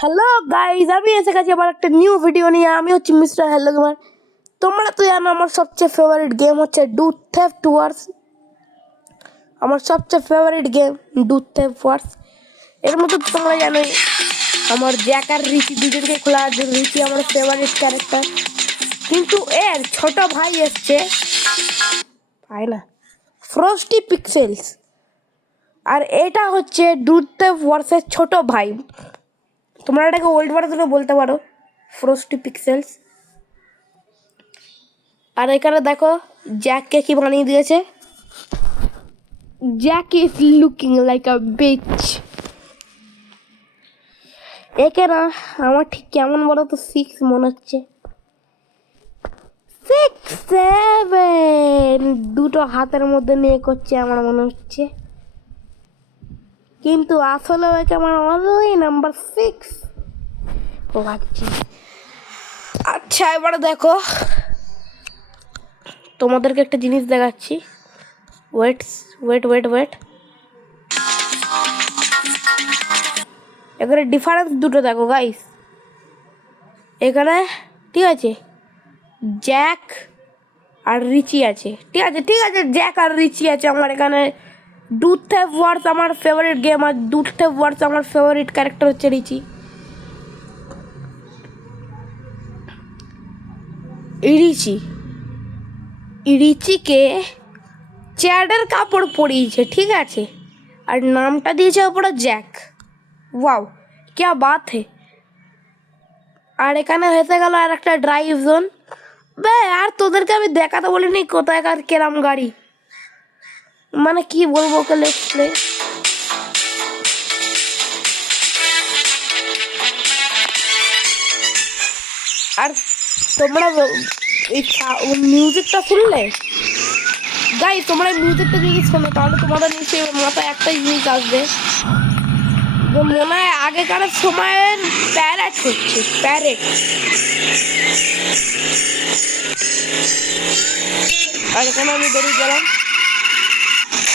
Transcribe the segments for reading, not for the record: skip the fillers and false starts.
Hello guys, আমি এসে গেছি আবার একটা নিউ ভিডিও নিয়ে। আমি হচ্ছি মিস্টার হ্যালো গেমার। তোমরা তো জানো আমার সবচেয়ে ফেভারিট গেম হচ্ছে ডুথ থেফট ওয়ার্স। আমার সবচেয়ে ফেভারিট গেম ডুথ থেফট ওয়ার্স। এর মধ্যে তো তোমরা জানোই আমার জ্যাক আর রিচি দুজনকে খোলা আছে। রিচি আমার ফেভারিট ক্যারেক্টার, কিন্তু এর ছোট ভাই এসছে, তাই না, ফ্রস্টি পিক্সেলস। আর এটা হচ্ছে ডুথ থেফট ওয়ার্সের ছোট ভাই। তোমরা এটাকে ওল্ড ভার্সনও বলতে পারো, ফ্রস্টি পিক্সেলস। আর এখানে দেখো জ্যাককে কি বানিয়ে দিয়েছে। Jack is looking like a beach. একে না আমার ঠিক কেমন বলো তো 6 মনে হচ্ছে, 6, 7 দুটো হাতের মধ্যে নিয়ে করছে আমার মনে হচ্ছে, কিন্তু আসলে একে আমার অনলি নাম্বার 6 লাগছে। আচ্ছা এবারে দেখো তোমাদেরকে একটা জিনিস দেখাচ্ছি। ওয়েট ওয়েট ওয়েট ওয়েট, এখানে ডিফারেন্স দুটো দেখো গাইস। এখানে ঠিক আছে জ্যাক আর রিচি আছে, ঠিক আছে জ্যাক আর রিচি আছে আমার এখানে। ডুথ থেফট ওয়ার্স আমার ফেভারিট গেম, আর ডুথ থেফট ওয়ার্স আমার ফেভারিট ক্যারেক্টার হচ্ছে রিচি। রিচিকে চ্যাডের কাপড় পরিয়েছে, ঠিক আছে, আর নামটা দিয়েছে ওপরে জ্যাক। ওয়াও क्या बात है। আর এখানে হয়েছে গেল আর একটা ড্রাইভ জোন। বে আর তোদেরকে আমি দেখাতে বলিনি কোথায়কার কেরাম গাড়ি, মানে কি বলবো ওকে লেটস প্লে। আর তোমরা এই মিউজিকটা শুনলে গাই, তোমরা মিউজিকটা যদি শোনো তাহলে তোমাদের নিশ্চয়ই মাথায় একটা জিনিস আসবে, যে মনে হয় আগেকার সময়ের প্যারেট হচ্ছে, প্যারেট। আর এখানে আমি বেরিয়ে গেলাম।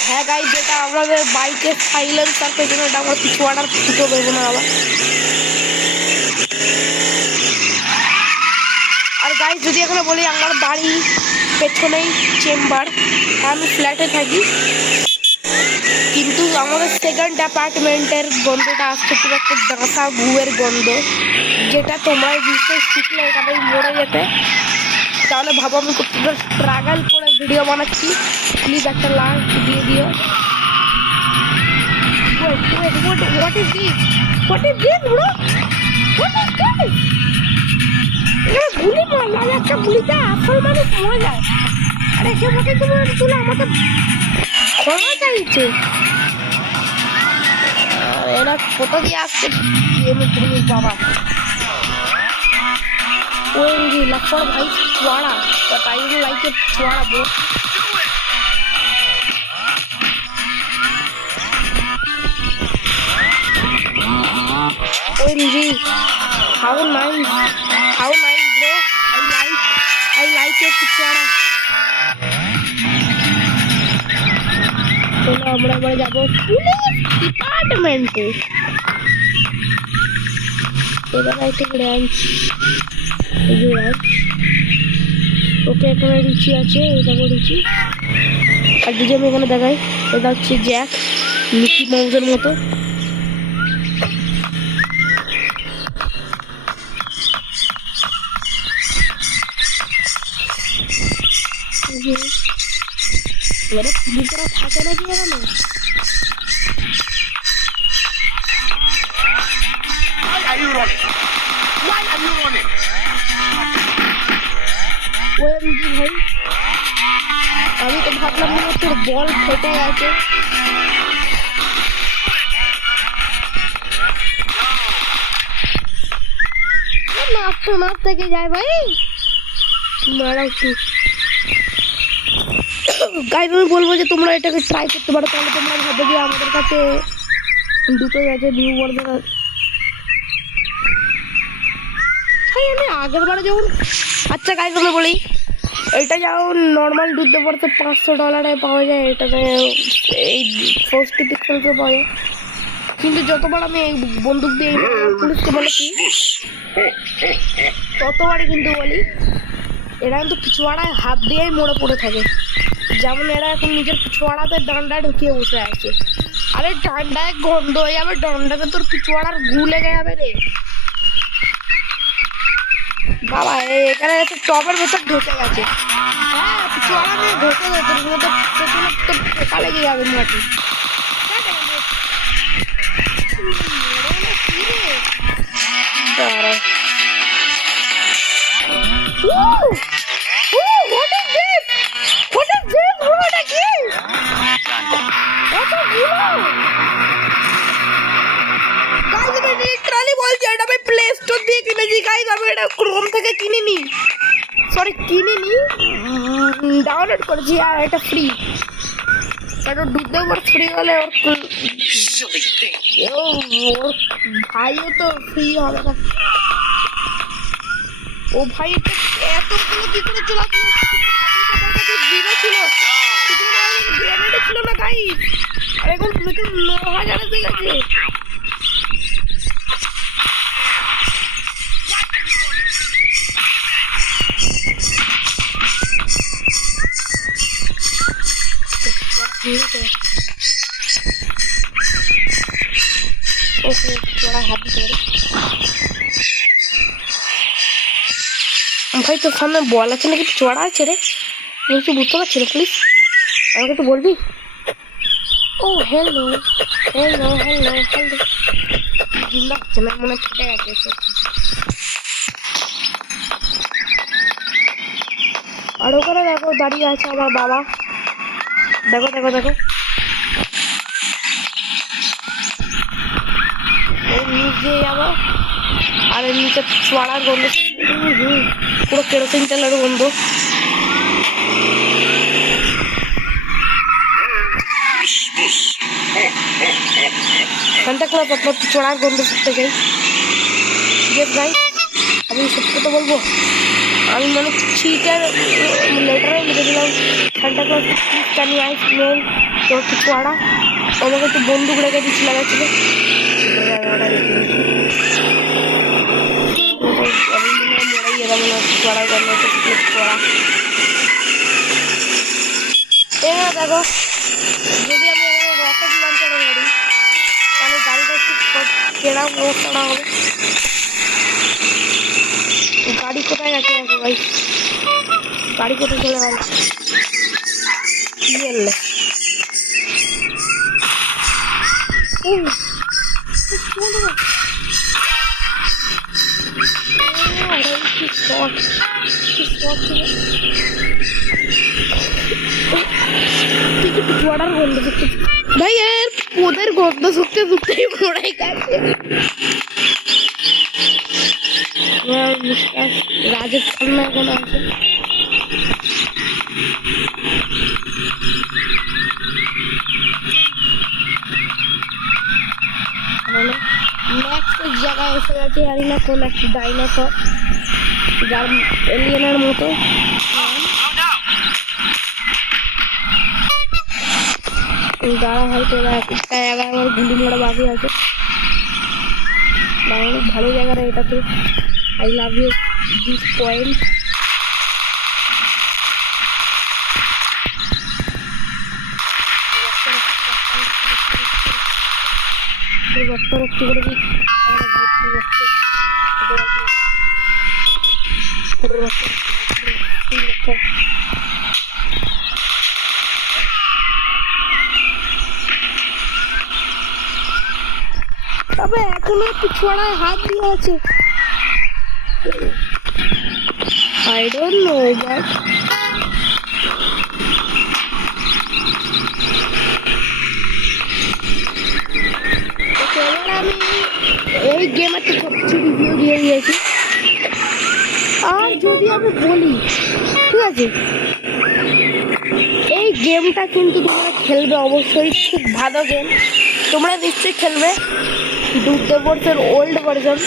হ্যাঁ গাই, যেটা আমাদের বাইকের সাইলেন্সার পেছনে ওটা আমার কিছু অর্ডার ফুটো দেবো না আবার। আর গাই যদি এখানে বলি আমার বাড়ি পেছনেই চেম্বার, আমি ফ্ল্যাটে থাকি, কিন্তু আমাদের সেকেন্ড অ্যাপার্টমেন্টের গন্ধটা আসছে পুরো একটা দাঁতা গুয়ের গন্ধ, যেটা তোমরা নিশ্চয়ই শিখলে এখানেই মরে যেতে। তাহলে ভাবো আমি কতটা স্ট্রাগল করে ভিডিও বানাচ্ছি। প্লিজ একটা লাইক দিয়ে দিও। What is this? What is this, bro? What is this? এটা গুলি মারলাম, একটা গুলিতে আসল মানুষ মরে যায়, আর এসে বসে তুলে আমাকে ক্ষমা চাইছে। এরা কোথা দিয়ে আসছে তুমি বাবা। ওএমজি लफड़ भाई छुआड़ा, बताइए लाइक ए छुआड़ा bro. OMG how nice bro, I like it छुआड़ा। চলো আমরা এবার যাবো পুলিশ ডিপার্টমেন্টে। এবার আইতে ব্রাঞ্চ, এই যে ব্রাঞ্চ। ওকে এখানে রিচি আছে, এই দেখো রিচি। আর যদি আমি এখানে দেখাই, এটা হচ্ছে জ্যাক, মিকি মাউসের মতো। এবারে পুলিশরা থাকে নাকি এখানে? ওএমজি ভাই, আমি তো ভাবলাম মনে তোর বল ফেটে গেছে। নাচ থেকে যায় ভাই, মারা একটু। গাইজ আমি বলবো যে তোমরা এটাকে ট্রাই করতে পারো, তাহলে তোমরা ভাবো যে আমাদের কাছে দুটোই আছে, নিউ ভার্সন। ভাই আমি আগের বারে যখন, আচ্ছা গাইজ আমি বলি, এটা যেমন নর্মাল দুধে পড়তে $500 পাওয়া যায়, এটাতে এই 40 পিক্সেলসও পাওয়া যায়। কিন্তু যতবার আমি এই বন্দুক দিয়ে পুলিশকে বলেছি ততবারই কিন্তু বলি এরা কিন্তু পিছুয়াড়ায় হাত দিয়েই মরে পড়ে থাকে। যেমন এরা এখন নিজের পিছুয়াড়াতে ডান্ডা ঢুকিয়ে বসে আছে। আরে ডান্ডায় গন্ধ হয়ে যাবে, ডান্ডাতে তোর পিছুয়াড়ার গু লেগে যাবে রে বাবা। এখানে একটা টবের ভেতর ঢুকে গেছে। হ্যাঁ পিছুয়াড়া নিয়ে ঢুকে গেছে, তোর মধ্যে পেছনে তোর পোকা লেগে যাবে মাটি। দাঁড়া what is this? What is this? What again? What is this? Guys, আমি literally বলছি এটা আমি প্লে স্টোর দিয়ে কিনেছি গাইস। আমি এটা ক্রোম থেকে কিনিনি, সরি কিনিনি, ডাউনলোড করেছি আর এটা ফ্রি। কারণ দুধে ওর ফ্রি হলে ওর ভাইও তো ফ্রি হবে না। ও ভাই এতগুলো কি করে চলাচ্ছিল, ছিল গ্রেনেড ছিল না গাইস, আর এখন 9,000 এসে গেছে। ওকে চড়া হাত দিতে পারে ভাই। তোর সামনে বল আছে নাকি চড়া আছে রে? আমি কি বুঝতে পারছি না, প্লিজ আমাকে একটু বলবি? ও হ্যালো হ্যালো হ্যালো হ্যালো, জিন্দা হচ্ছে না মনে ফেটে গেছে। আর ওখানে দেখো দাঁড়িয়ে আছে আমার বাবা, দেখো দেখো দেখো নিচ দিয়ে যাবো। আর এর নিচে চড়ার গন্ধ, পুরো কেরোসিন তেলের গন্ধ। সান্টা ক্লজ আপনার চড়ার গন্ধ শুনতে চাই। আমি সত্যি কথা বলবো, আমি মানে চিটার লেটারে লিখে দিলাম সান্টা ক্লজ ক্যান ইউ আইস মেল তোর চড়া। আমাকে একটু বন্দুক রেখে দিচ্ছি লাগাচ্ছিল। দেখো যদি আমি রকেট লঞ্চারে গাড়ি, তাহলে গাড়িটা একটু কেনা অবস্থা হবে। গাড়ি কোথায় গেছে দেখো ভাই, গাড়ি কোথায় চলে গেল? কি বললে ভাই? এর ওদের গন্ধ শুকতে শুকতেই মরাই গেছে। রাজস্থান না এখন আছে। নেক্সট জায়গায় এসে গেছে, জানি না কোন একটা ডাইনোসর যার এলিয়েনের মতো। দাঁড়া হয়তো একটা জায়গায় আমার গুলি মারা বাকি আছে। অনেক ভালো জায়গাটা এটাতে। I love you this point. রক্ত করে দিই তবে এখনো একটু ছড়ায় হাত দিয়ে আছে। I don't know but আমি এই গেমের তো সবকিছু রিভিউ দিয়ে দিয়েছি। আর যদি আমি বলি ঠিক আছে, এই গেমটা কিন্তু তোমরা খেলবে অবশ্যই, খুব ভালো গেম, তোমরা নিশ্চয়ই খেলবে। ডুডেভোর্সের ওল্ড ভার্সন।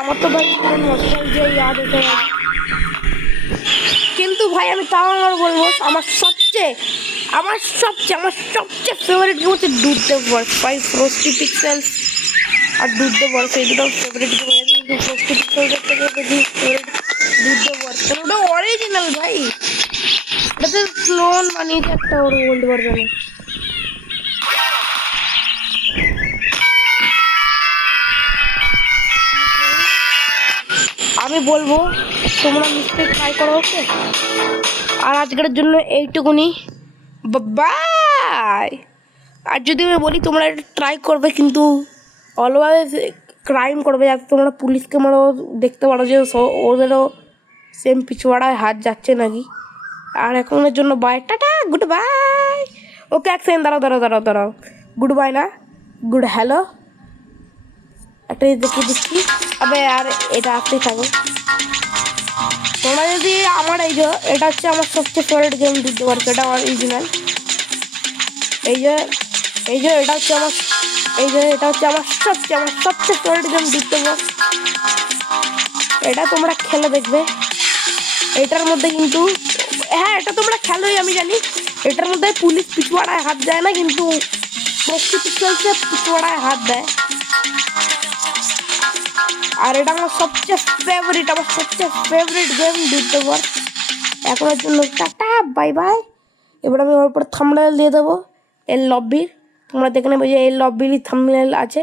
আমার তো ভাই নস্টালজিয়া ইয়াদ এসে গেছে। কিন্তু ভাই আমি তাও আমার বলবো আমার সবচেয়ে আমার সবচেয়ে ফেভারিট গেম হচ্ছে dude the wars 5 frosty pixels আর ডুড দ্য ওয়ার্স, এই দুটো ফেভারিট গেম আছে। কিন্তু ফ্রস্টি পিক্সেলসের থেকে বেশি ফেভারিট ডুড দ্য ওয়ার্স, কারণ ওটা অরিজিনাল ভাই। এটাতে ক্লোন বানিয়েছে একটা ওর ওল্ড ভার্জনে। আমি বলবো তোমরা নিশ্চয়ই ট্রাই করো, ওকে? আর আজকের জন্য এইটুকুনি, বাই। আর যদি আমি বলি তোমরা এটা ট্রাই করবে, কিন্তু অলওয়েজ ক্রাইম করবে, যাতে তোমরা পুলিশকে দেখতে পারো যে ওদেরও সেম পিছুয়াড়ায় হাত যাচ্ছে নাকি। আর এখনের জন্য বাই, টাটা, গুড বাই। ওকে, এক সেকেন্ড দাঁড়াও। গুড বাই না, গুড হ্যালো। একটা দেখিয়ে দিচ্ছি, আবে আর এটা আসতেই থাকো। তোমরা যদি আমার এটা হচ্ছে আমার সবচেয়ে ফেভারিট গেম দিতে পারছো, এটা অরিজিনাল। এটা হচ্ছে আমার সবচেয়ে ফেভারিট গেম দিতে পারো। এটা তোমরা খেলে দেখবে। এটার মধ্যে কিন্তু, হ্যাঁ, এটা তোমরা খেলোই আমি জানি। এটার মধ্যে পুলিশ পিছুয়াড়ায় হাত দেয় না, কিন্তু ফ্রস্টি পিক্সেলসে পিছুয়াড়ায় হাত দেয়। আর এটা আমার সবচেয়ে ফেভারিট গেম দিতে পার। এখনের জন্য টাটা, বাই বাই। এবার আমি ওর উপর থাম্বনেল দিয়ে দেবো এর লবির, তোমরা দেখে নেবে যে এই লবিরই থাম্বনেল আছে।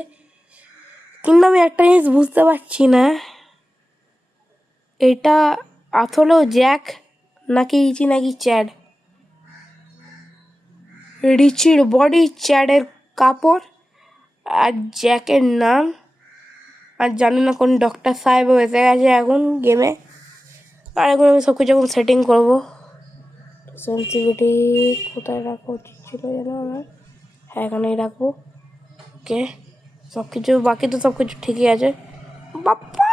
কিন্তু আমি একটা জিনিস বুঝতে পারছি না, এটা আসলেও জ্যাক নাকি ইচি নাকি চ্যাড। রিচির বডি, চ্যাডের কাপড়, আর জ্যাকের নাম। আর জানি না কোন ডক্টর সাহেবও এসে গেছে এখন গেমে। আর এখন আমি সব কিছু এখন সেটিং করবো। সেন্সিটিভিটি কোথায় রাখবো ছিল যেন আমার, হ্যাঁ এখানেই রাখবো। ওকে, সব কিছু বাকি তো সব কিছু ঠিকই আছে। বাপ্পা।